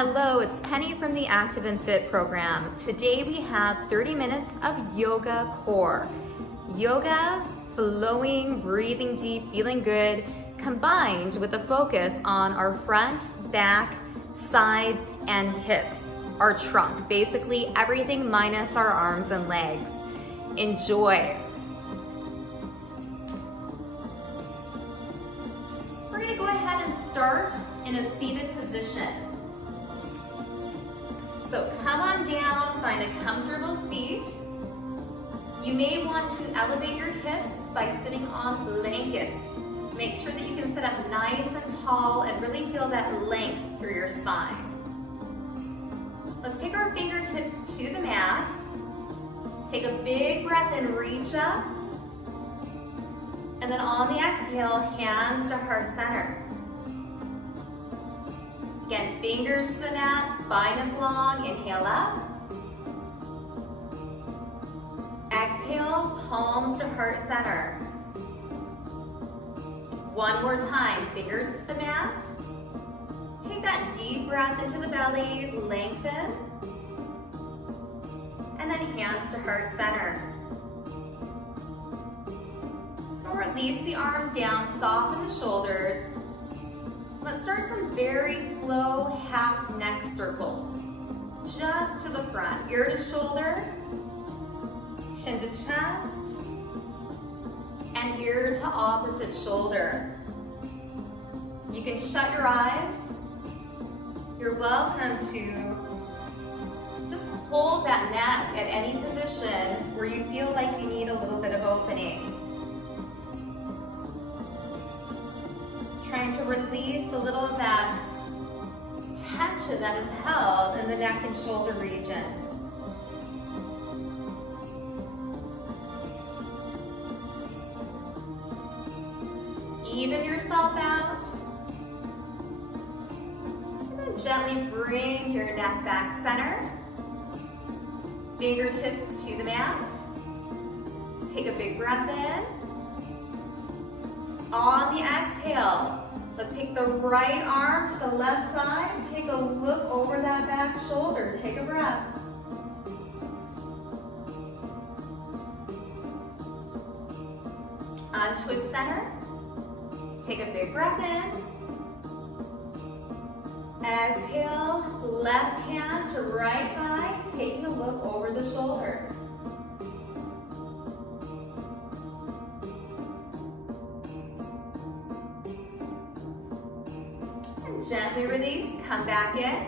Hello, it's Penny from the Active&Fit program. Today we have 30 minutes of yoga core. Yoga, flowing, breathing deep, feeling good, combined with a focus on our front, back, sides, and hips, our trunk, basically everything minus our arms and legs. Enjoy. We're gonna go ahead and start in a seated position. So come on down, find a comfortable seat. You may want to elevate your hips by sitting on blankets. Make sure that you can sit up nice and tall and really feel that length through your spine. Let's take our fingertips to the mat. Take a big breath and reach up. And then on the exhale, hands to heart center. Again, fingers to the mat, spine is long, inhale up. Exhale, palms to heart center. One more time, fingers to the mat. Take that deep breath into the belly, lengthen. And then hands to heart center. Now release the arms down, soften the shoulders. Let's start some very slow half neck circles. Just to the front, ear to shoulder, chin to chest, and ear to opposite shoulder. You can shut your eyes. You're welcome to just hold that neck at any position where you feel like you need a little bit of opening. Trying to release a little of that tension that is held in the neck and shoulder region. Even yourself out. And then gently bring your neck back center. Fingertips to the mat. Take a big breath in. On the exhale, let's take the right arm to the left side and take a look over that back shoulder. Take a breath. Untwist center. Take a big breath in. Exhale, left hand to right thigh, taking a look over the shoulder. Gently release, come back in.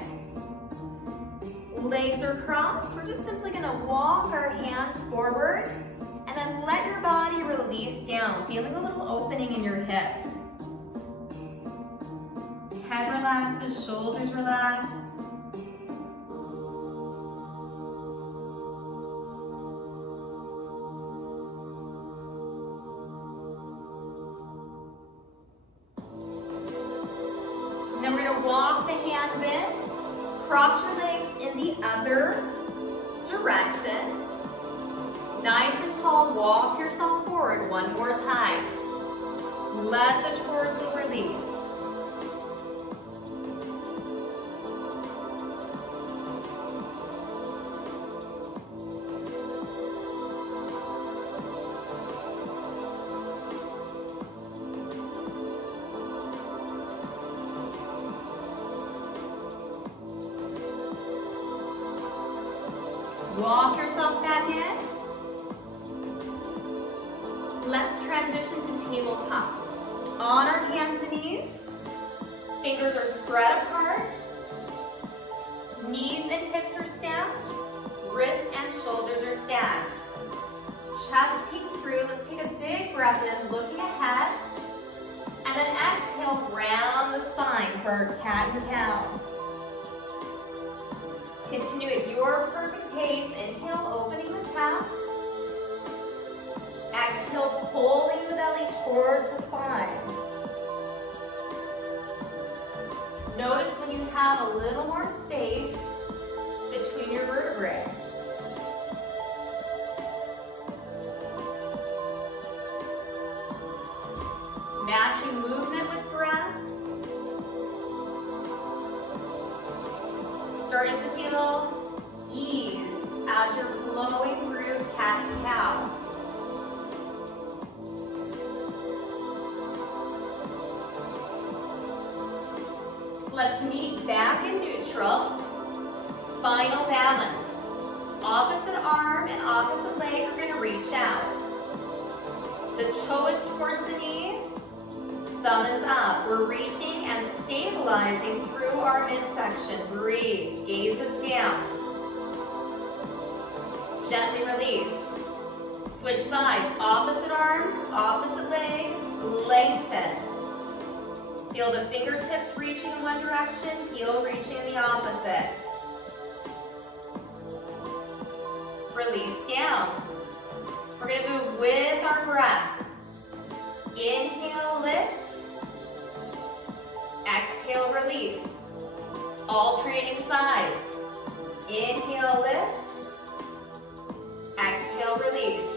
Legs are crossed. We're just simply gonna walk our hands forward and then let your body release down, feeling a little opening in your hips. Head relaxes, shoulders relax. Then we're gonna walk the hands in, cross your legs in the other direction. Nice and tall, walk yourself forward one more time. Let the torso release. Walk yourself back in. Let's transition to tabletop. On our hands and knees, fingers are spread apart, knees and hips are stacked, wrists and shoulders are stacked. Chest peeks through. Let's take a big breath in, looking ahead, and then exhale, round the spine for cat and cow. Continue at your perfect pace. Inhale, opening the chest. Exhale, pulling the belly towards the spine. Notice when you have a little more space between your vertebrae. Matching movement with breath. starting to feel ease as you're flowing through cat to cow. Let's meet back in neutral. Spinal balance. Opposite arm and opposite leg are going to reach out. The toe is towards the knee. Thumb is up. We're reaching and stabilizing through our midsection. Breathe. Gaze is down. Gently release. Switch sides. Opposite arm, opposite leg. Lengthen. Feel the fingertips reaching in one direction. Heel reaching in the opposite. Release down. We're going to move with our breath. Inhale, lift. Exhale, release. Alternating sides. Inhale, lift. Exhale, release.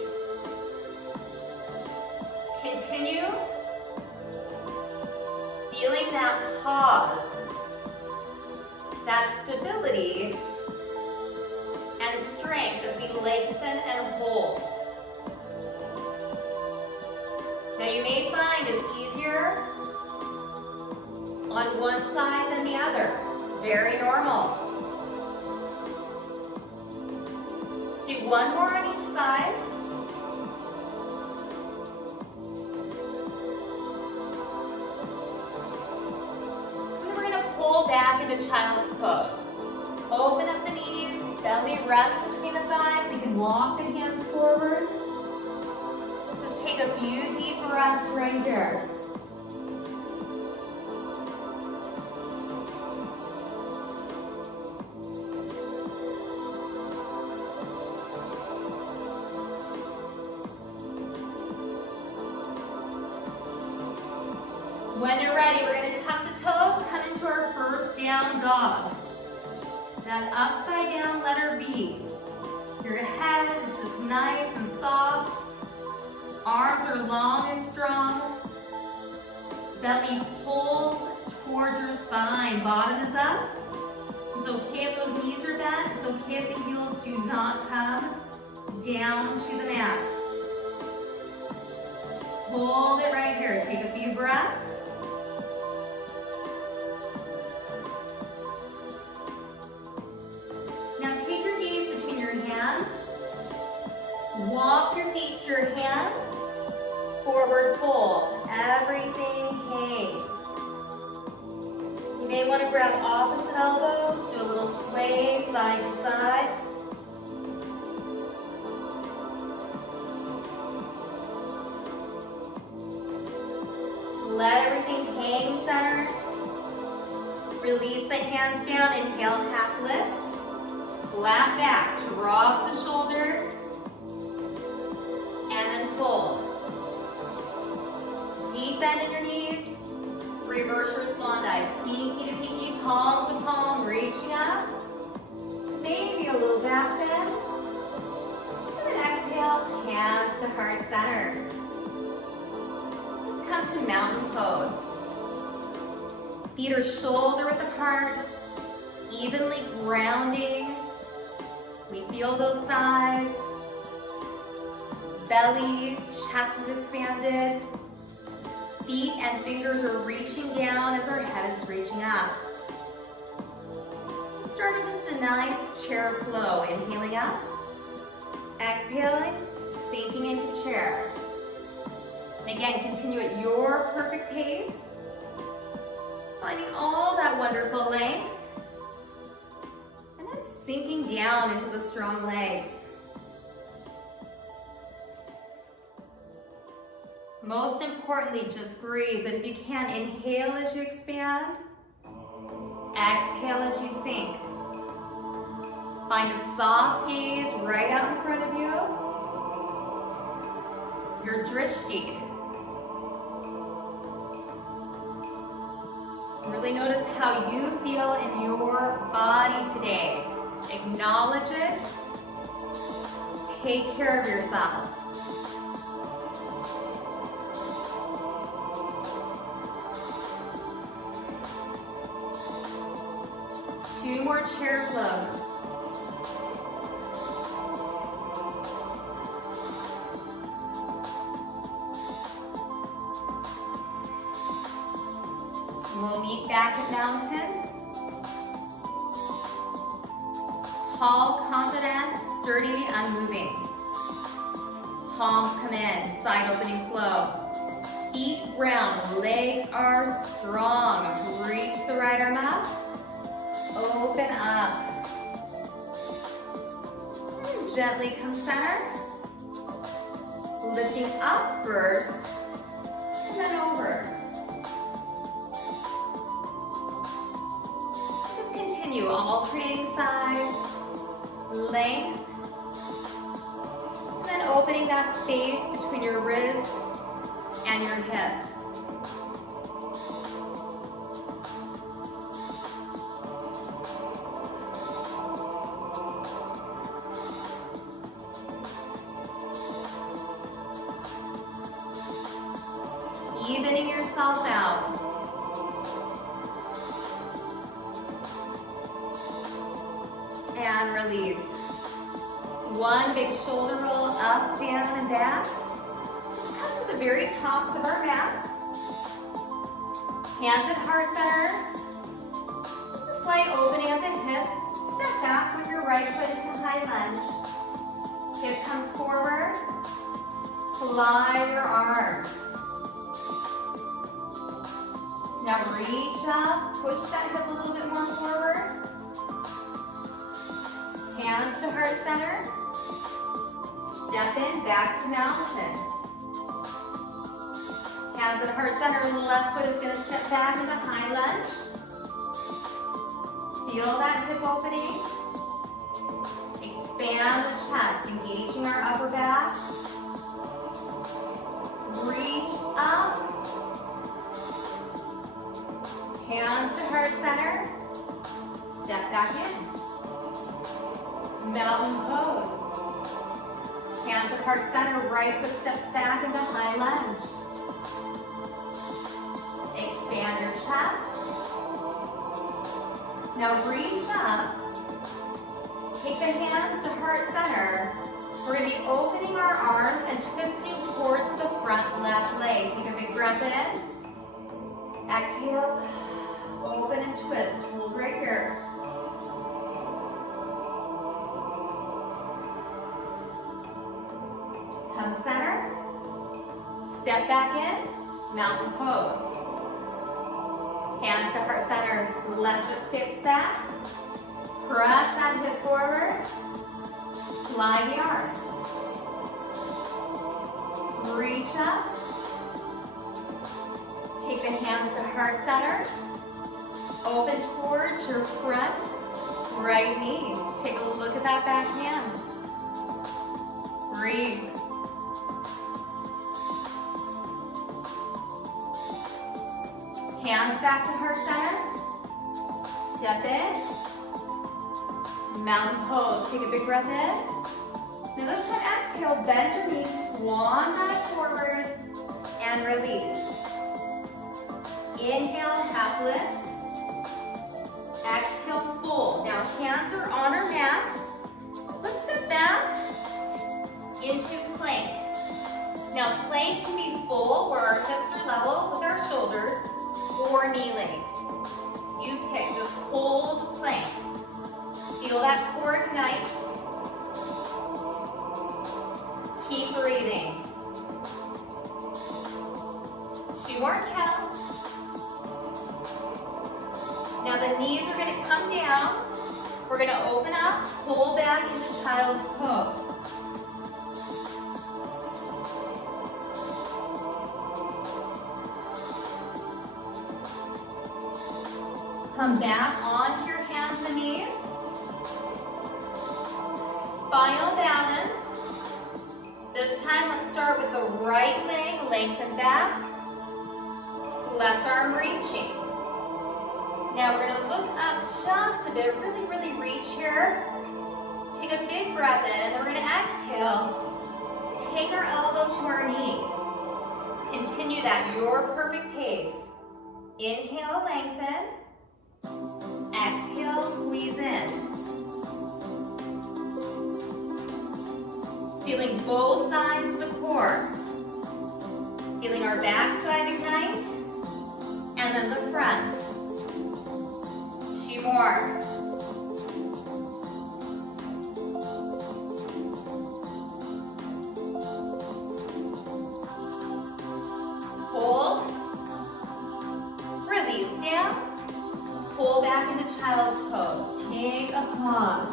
Continue feeling that pause, that stability, and strength as we lengthen and hold. Now you may find it's easier on one side than the other. Very normal. Let's do one more on each side. And we're going to pull back into child's pose. Open up the knees, belly rests between the thighs. We can walk the hands forward. Let's take a few deep breaths right here. When you're ready, we're going to tuck the toes, come into our first down dog. That upside down letter B. Your head is just nice and soft. Arms are long and strong. Belly pulls towards your spine. Bottom is up. It's okay if those knees are bent. It's okay if the heels do not come down to the mat. Hold it right here. Take a few breaths. Now take your gaze between your hands. Walk your feet to your hands. Forward fold. Everything hangs. You may want to grab opposite elbows. Do a little sway side to side. Let everything hang center. Release the hands down. Inhale, half lift. Flat back. Drop the shoulders. And then fold. Deep bend in your knees. Reverse your swan dive. Pinky to pinky, palm to palm, reaching up. Maybe a little back bend. And then exhale, hands to heart center. Let's come to mountain pose. Feet are shoulder width apart, evenly grounding. We feel those thighs. Belly, chest is expanded. Feet and fingers are reaching down as our head is reaching up. Let's start with just a nice chair flow. Inhaling up, exhaling, sinking into chair. And again, continue at your perfect pace, finding all that wonderful length, and then sinking down into the strong legs. Most importantly, just breathe, but if you can, inhale as you expand, exhale as you sink. Find a soft gaze right out in front of you. Your drishti. Really notice how you feel in your body today. Acknowledge it. Take care of yourself. 2 more chair flows. We'll meet back at mountain. Tall, confident, sturdy, unmoving. Palms come in, side opening flow. Feet round, legs are strong. Reach the right arm up. Open up. And gently come center. Lifting up first, and then over. Just continue alternating sides, length, and then opening that space between your ribs and your hips. Evening yourself out. And release. One big shoulder roll up, down, and back. Come to the very tops of our mats. Hands at heart center. Just a slight opening of the hips. Step back with your right foot into high lunge. Hip comes forward. Fly your arms. Now reach up, push that hip a little bit more forward. Hands to heart center. Step in, back to mountain. Hands at heart center, left foot is going to step back into high lunge. Feel that hip opening. Expand the chest, engaging our upper back. Reach up. Hands to heart center. Step back in. Mountain pose. Hands at heart center, right foot steps back into high lunge. Expand your chest. Now reach up. Take the hands to heart center. We're going to be opening our arms and twisting towards the front left leg. Take a big breath in. Exhale. Open and twist. Hold right here. Come center. Step back in. Mountain pose. Hands to heart center. Left foot steps back. Press that hip forward. Fly the arms. Reach up. Take the hands to heart center. Open towards your front right knee. Take a look at that back hand. Breathe. Hands back to heart center. Step in. Mountain pose. Take a big breath in. Now this time exhale, bend your knees, swan that forward, and release. Inhale, half lift. Exhale, fold. Now hands are on our mat. Let's step back into plank. Now plank can be full where our hips are level with our shoulders, or kneeling. You pick, just hold plank. Feel that core ignite. Keep breathing. 2 more counts. Now the knees are going to come down. We're going to open up, pull back into child's pose. Come back onto your hands and knees. Spinal balance. This time let's start with the right leg, lengthen back. Left arm reaching. Now we're going to look up just a bit, really reach here. Take a big breath in, and then we're going to exhale. Take our elbow to our knee. Continue that, your perfect pace. Inhale, lengthen. Exhale, squeeze. in. Feeling both sides of the core. Feeling our back side ignite, and then the front. 2 more. Hold. Release down. Pull back into child's pose. Take a pause.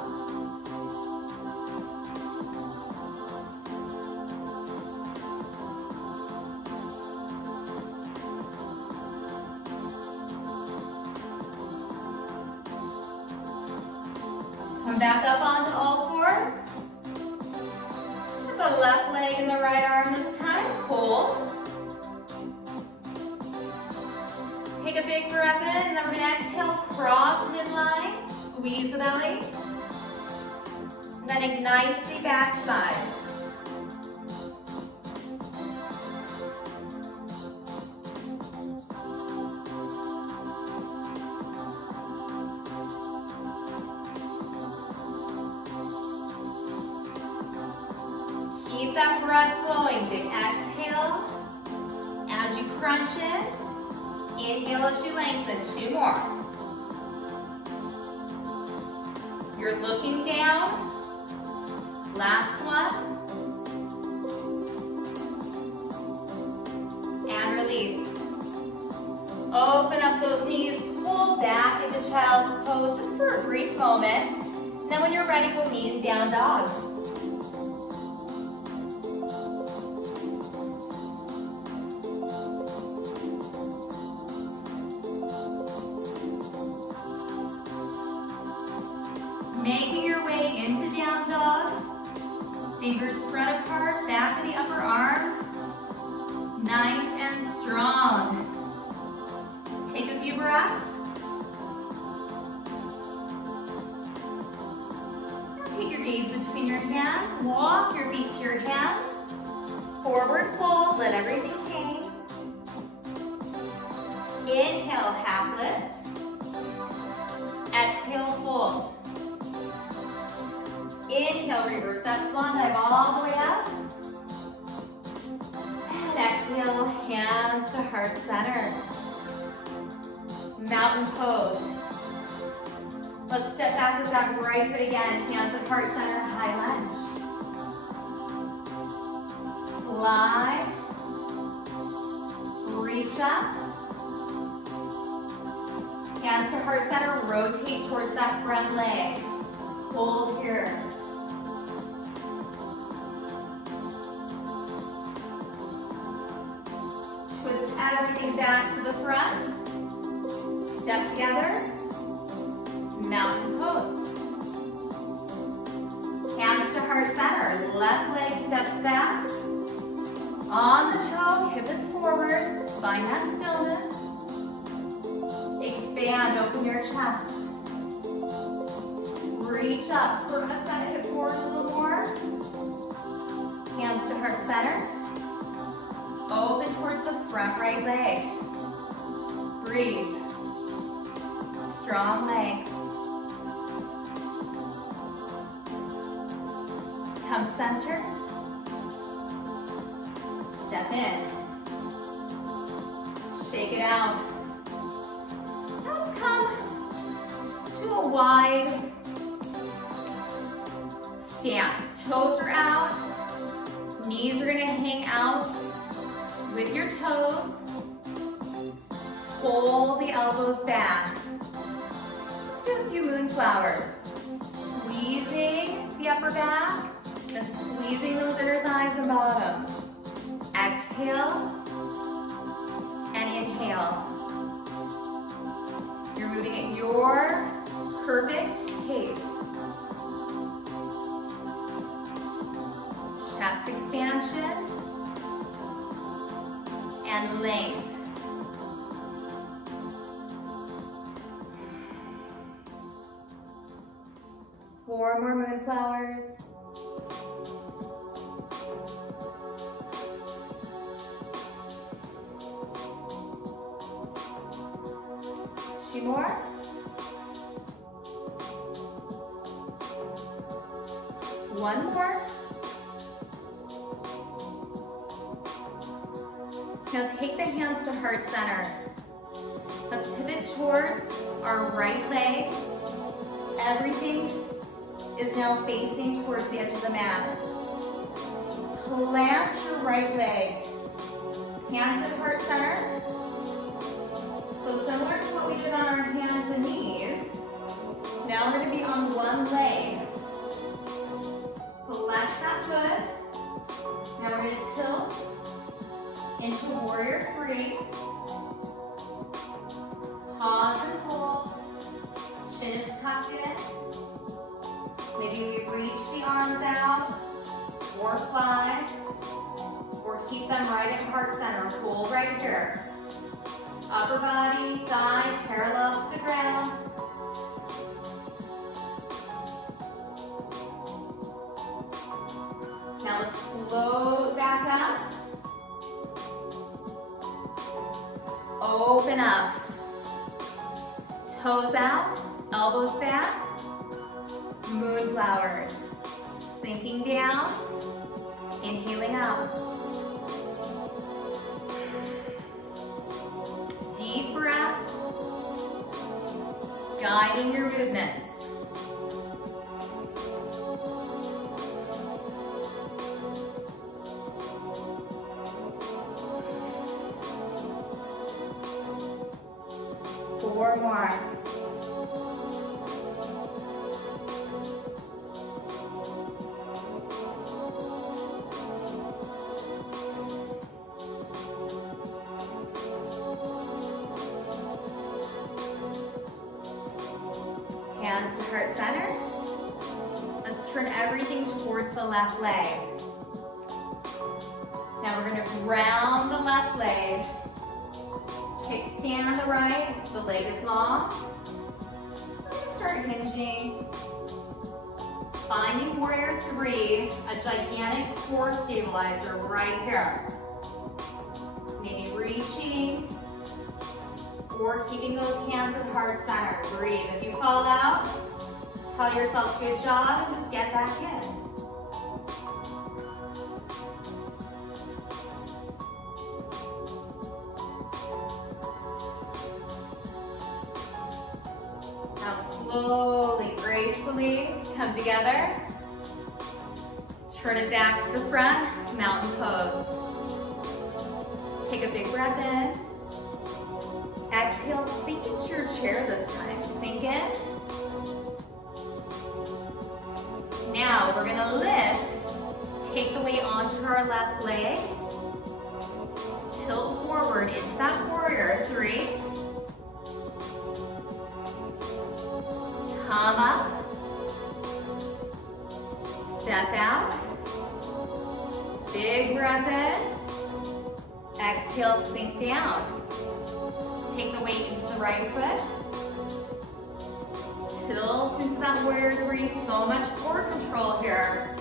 Come back up onto all fours. Put the left leg and the right arm this time. Hold. Take a big breath in, and then we're going to exhale, cross midline, squeeze the belly, and then ignite the back side. Keep that breath flowing. Big exhale as you crunch in. Inhale as you lengthen. 2 more. You're looking down. Last one. And release. Open up those knees. Pull back into child's pose just for a brief moment. And then when you're ready, we'll meet in down dog. Making your way into down dog. Fingers spread apart, back of the upper arm. Nice and strong. Take a few breaths. Now take your gaze between your hands. Walk your feet to your hands. Forward fold, let everything hang. Inhale, half lift. Exhale, fold. Inhale, reverse that swan dive all the way up. And exhale, hands to heart center. Mountain pose. Let's step back with that right foot again. Hands at heart center, high lunge. Fly. Reach up. Hands to heart center, rotate towards that front leg. Hold here. Twist everything back to the front. Step together. Mountain pose. Hands to heart center. Left leg steps back. On the toe, hip is forward. Find that stillness. Expand, open your chest. Reach up, press that hip forward a little more. Hands to heart center. Open towards the front right leg. Breathe. Strong legs. Come center. Step in. Shake it out. Now let's come to a wide stance. Toes are out. Knees are going to hang out with your toes. Pull the elbows back. Let's do a few moonflowers. Squeezing the upper back, and squeezing those inner thighs and bottom. Exhale and inhale. You're moving at your perfect pace. Chest expansion and length. Four more moonflowers. Two more. One more. Now take the hands to heart center. Let's pivot towards our right leg. Everything is now facing towards the edge of the mat. Plant your right leg. Hands at heart center. So similar to what we did on our hands and knees, now we're going to be on one leg. Flex that foot. Now we're going to tilt into warrior three. Pause and hold. Chin is tucked in. Maybe we reach the arms out or fly, or keep them right at heart center. Hold right here. Upper body, thigh parallel to the ground. Now let's float back up. Open up. Toes out, elbows back. Moonflowers. Sinking down, inhaling out. Deep breath, guiding your movements. Four more. Hands to heart center. Let's turn everything towards the left leg. Now we're going to ground the left leg. Kickstand the right. The leg is long. We're going to start hinging. Finding warrior three, a gigantic core stabilizer right here. Maybe reaching or keeping those hands at heart center. Breathe. If you fall out, tell yourself good job and just get back in. Now slowly, gracefully come together. Turn it back to the front, mountain pose. Take a big breath in. Exhale, sink into your chair this time. Sink in. Now we're gonna lift. Take the weight onto our left leg. Tilt forward into that warrior three. Come up. Step out. Big breath in. Exhale, sink down. Take the weight into the right foot. Tilt into that warrior three. So much core control here.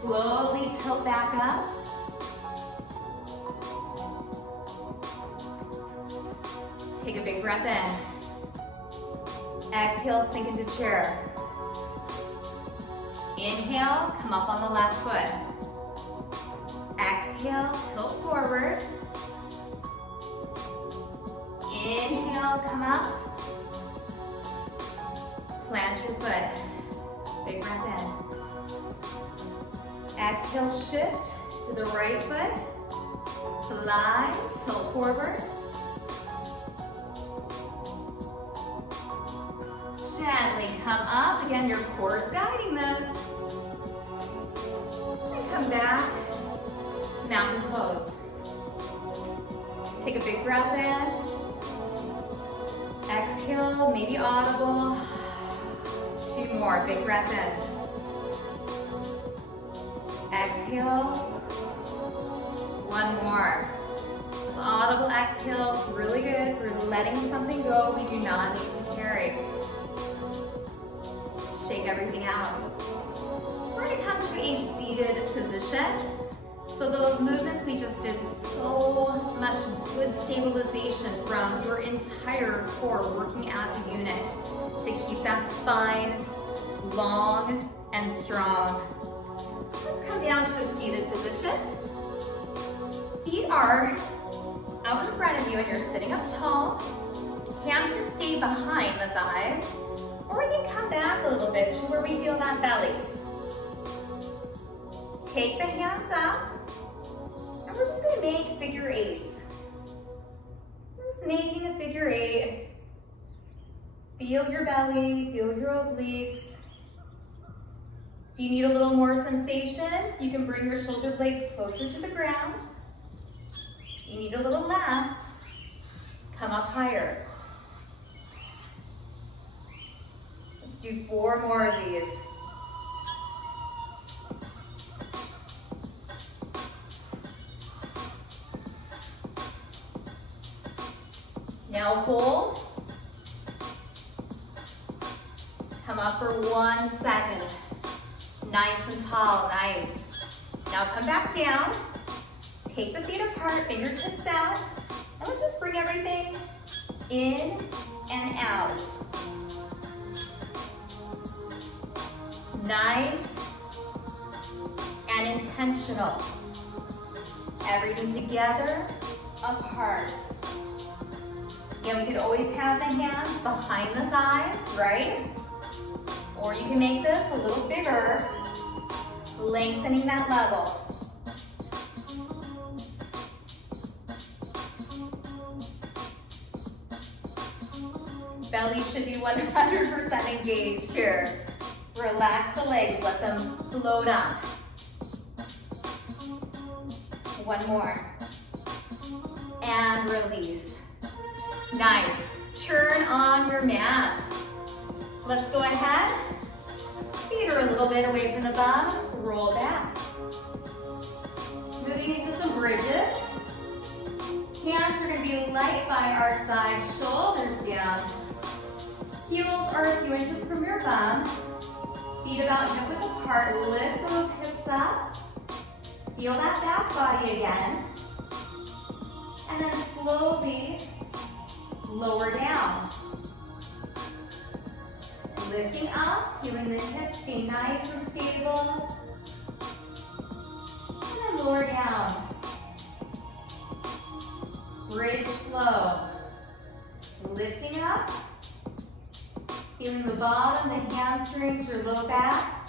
Slowly tilt back up. Take a big breath in. Exhale, sink into chair. Inhale, come up on the left foot. Exhale, tilt forward. Inhale, come up. Plant your foot. Big breath in. Exhale, shift to the right foot. Fly, tilt forward. Gently come up. Again, your core is guiding this. And come back. Mountain pose. Take a big breath in. Exhale, maybe audible. Two more, big breath in. Exhale. One more. This audible exhale is really good. We're letting something go we do not need to carry. Shake everything out. We're going to come to a seated position. So those movements we just did, so much good stabilization from your entire core working as a unit to keep that spine long and strong. Let's come down to a seated position. Feet are out in front of you and you're sitting up tall. Hands can stay behind the thighs, or we can come back a little bit to where we feel that belly. Take the hands up, and we're just gonna make figure eights. Just making a figure eight. Feel your belly, feel your obliques. If you need a little more sensation, you can bring your shoulder blades closer to the ground. If you need a little less, come up higher. Let's do 4 more of these. Now hold. Come up for 1 second. Nice and tall, nice. Now come back down. Take the feet apart, fingertips out, and let's just bring everything in and out. Nice and intentional. Everything together, apart. Again, we could always have the hands behind the thighs, right? Or you can make this a little bigger, lengthening that level. Belly should be 100% engaged here. Relax the legs, let them float up. 1 more. And release. Nice. Turn on your mat. Let's go ahead. Feet are a little bit away from the bum. Roll back. Moving into some bridges. Hands are going to be light by our side, shoulders down. Heels are a few inches from your bum. Feet about hip width apart. Lift those hips up. Feel that back body again. And then slowly lower down. Lifting up, feeling the hips stay nice and stable. And then lower down. Bridge flow. Lifting up. Feeling the bottom, the hamstrings, your low back.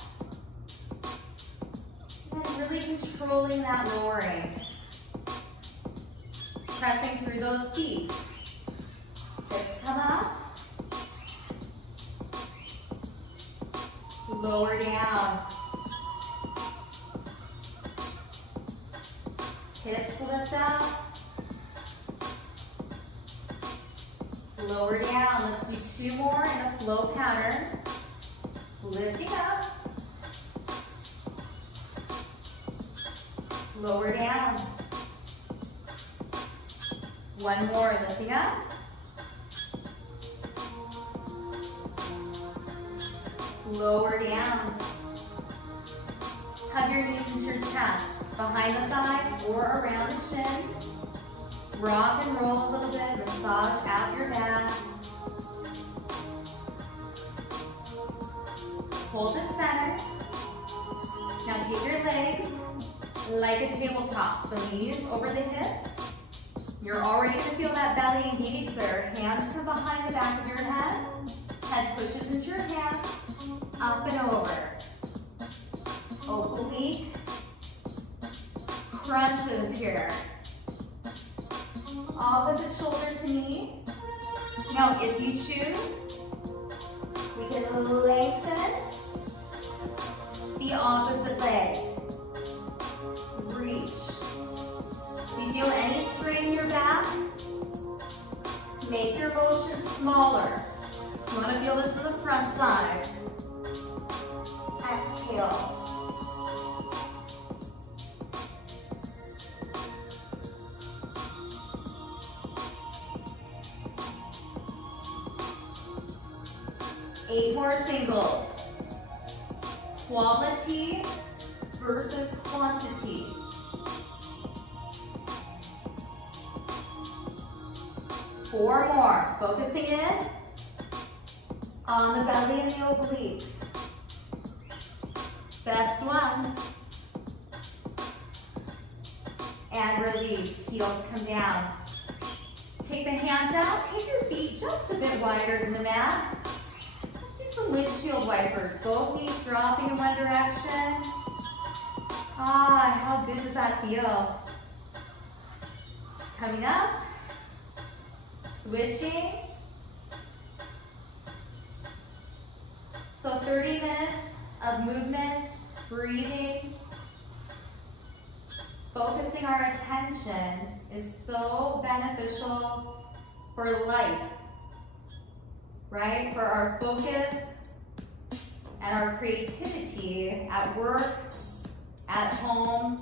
And then really controlling that lowering. Pressing through those feet. Hips come up. Lower down. Hips lift up. Lower down. Let's do 2 more in a flow pattern. Lifting up. Lower down. 1 more, lifting up. Lower down. Hug your knees into your chest, behind the thighs or around the shins. Rock and roll a little bit, massage out your back. Hold it center. Now take your legs like a tabletop, so knees over the hips. You're already going to feel that belly engaged there. Hands come behind the back of your head. Head pushes into your hands. Up and over. Oblique crunches here. Opposite shoulder to knee. Now, if you choose, we can lengthen the opposite leg. Reach. If you feel any strain in your back, make your motion smaller. You want to feel this in the front side. Exhale. Eight more singles. Quality versus quantity. Four more. Focusing in on the belly and the obliques. Best ones. And release, heels come down. Take the hands out, take your feet just a bit wider than the mat. Let's do some windshield wipers. Both knees dropping in one direction. Ah, how good does that feel? Coming up, switching. So 30 minutes of movement, breathing, focusing our attention is so beneficial for life, right? For our focus and our creativity at work, at home.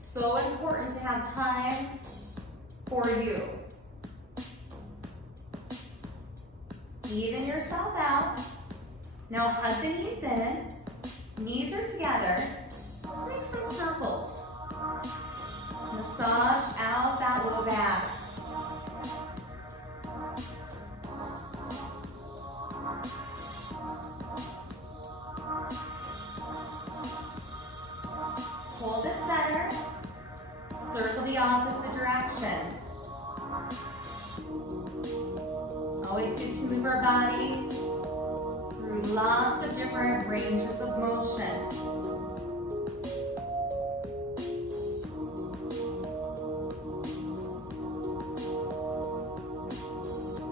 So important to have time for you. Even yourself out. Now hug the knees in. Knees are together. Let's make some circles. Massage out that low back. Hold it center. Circle the opposite direction. Always good to move our body through lots of different ranges of motion.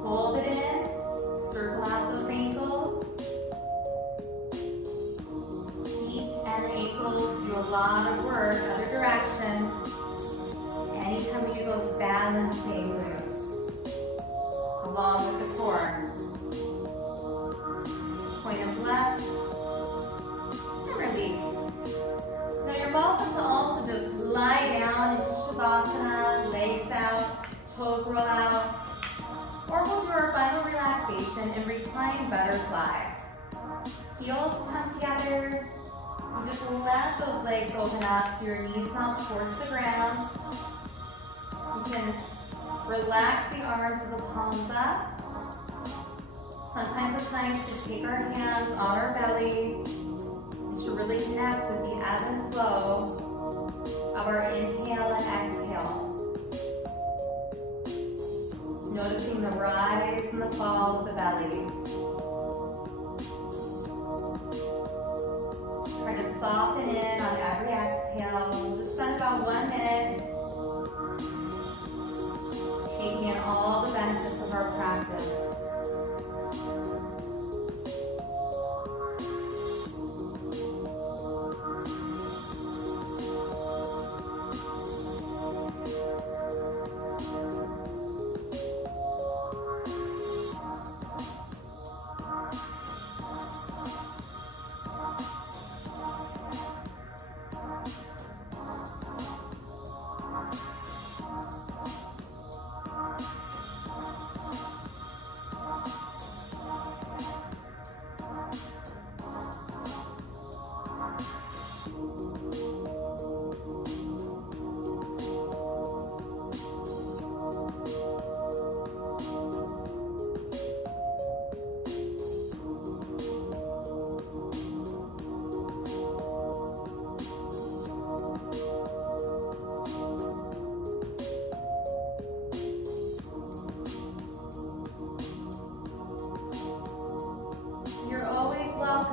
Hold it in, circle out those ankles. Feet and ankles do a lot of work, other direction. Anytime we do those balancing moves, along with the core. Point of left, and release. Now you're welcome to also just lie down into Shavasana, legs out, toes roll out. Or we'll do our final relaxation and recline butterfly. Heels come together. You just let those legs open up so your knees melt towards the ground. You can relax the arms with the palms up. Sometimes it's nice to take our hands on our belly and to really connect with the ebb and flow of our inhale and exhale. Noticing the rise and the fall of the belly. Try to soften in on every exhale. We'll just spend about 1 minute taking in all the benefits of our practice.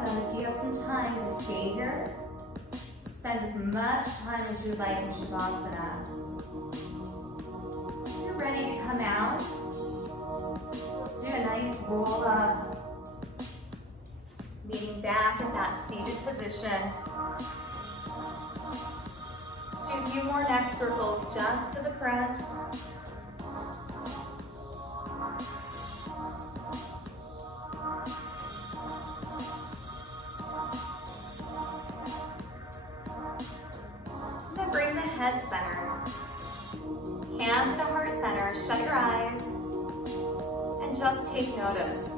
If you have some time to stay here, spend as much time as you'd like in Shavasana. If you're ready to come out, let's do a nice roll up, leaning back in that seated position. Let's do a few more neck circles just to the front. Bring the head center, hands to heart center, shut your eyes, and just take notice.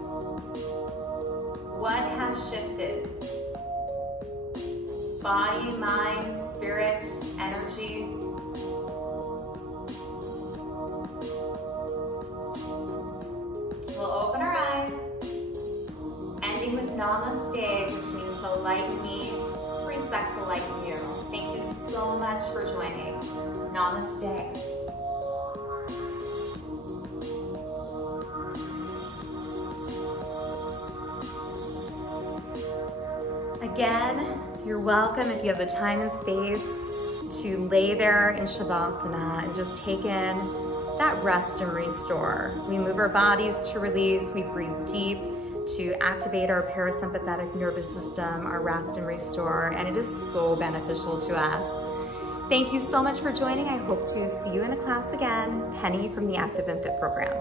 What has shifted? Body, mind, spirit, energy. We'll open our eyes, ending with namaste, which means the like me, respect the like you. Thank you so much for joining. Namaste. Again, you're welcome if you have the time and space to lay there in Shavasana and just take in that rest and restore. We move our bodies to release, we breathe deep to activate our parasympathetic nervous system, our rest and restore, and it is so beneficial to us. Thank you so much for joining. I hope to see you in a class again. Penny from the Active and Fit program.